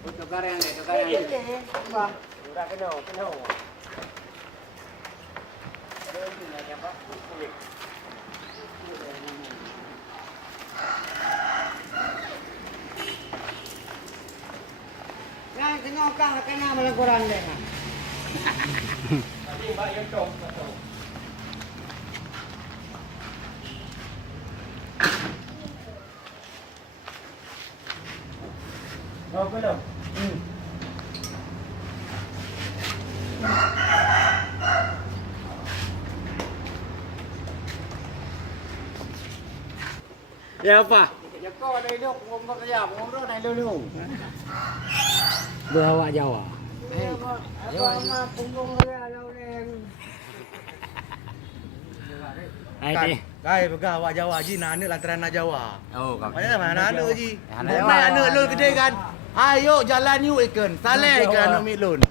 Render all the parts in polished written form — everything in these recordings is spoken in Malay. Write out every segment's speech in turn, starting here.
Tukar yang ni, tukar yang ni. Bang. Sudah kena. Ada ini lagi apa? Kulit. Yang tengok kang kena malah kurang deh. Tadi mbak yang cok. Oh, belum. Ya apa? Ya kau ada hidup ngomong kerja, ngomong naik dulu. Berawak Jawa. Apa mah punggung dia lawan. Hai. Kai pegah awak Jawa ji nak anak lantaran nak Jawa. Oh, kau. Mana mana anak ji. Anak Anak Jawa. anak lu gede kan. Ayo jalan you ikan. Saleh ikan umi lun.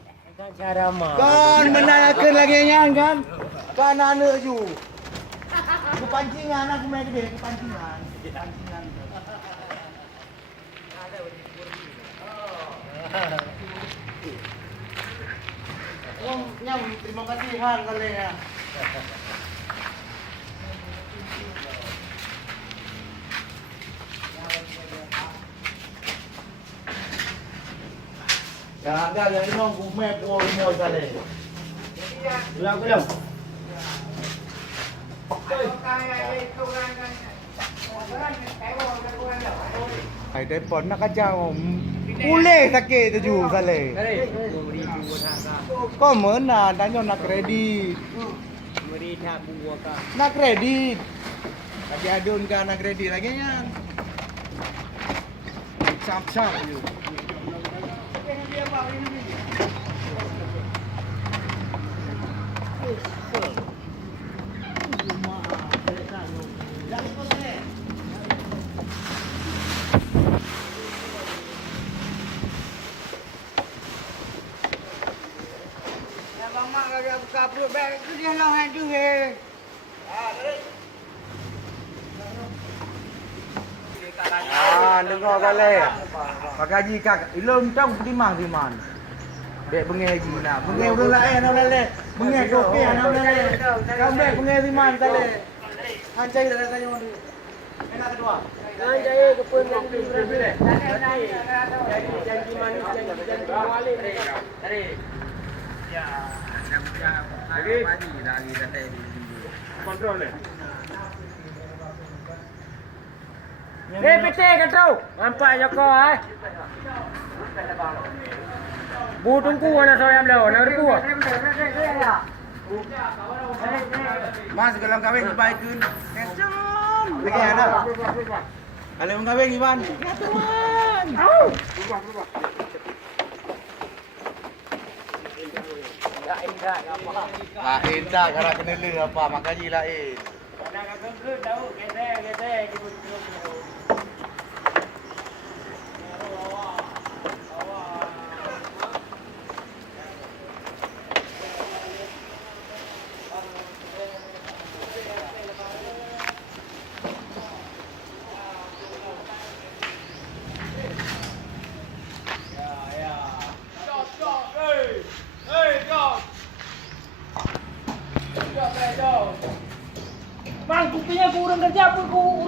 Cara mah. Kan menayakan lagi yang kan. Kan anak you. Kepancingan aku main gede kepancingan. Kepancingan. Oh, nyam terima kasih Han kali ya. Jangan jadi nong kumep mau kali. Belum. Ai depon nak kacau. Boleh sakit tu ju kali. Kau mana tanya nak kredit. Merita buah kah? Nak kredit. Lagi adun kan nak kredit lagi yang. Cap you. Abang mak kalau buka perut beg tu dia lawan tu he. Dengar kali. Pak Haji kak, ilum tong dimang diman. Dek bengai haji nak. Bengai urang lain nak lele. Bengai kopi nak lele. Kambek bengai diman kali. Hancai dah tanya orang tu. Enak kedua. Jaya kepun yang bila. Janji manis, janji wali. Tarik. Ya, lagi lagi dah kontrol ni. PT kau. Nampak Joko Bu tunggu mana saya ambil. Nak ribu. Mas dalam kahwin baikun. Lagi ada. Kalau orang kahwin Iwan. Ya Tuhan. Lain tak kalau kena le apa makanya lain. Nak kena tahu kita. Bang, buktinya aku orang kerja pun aku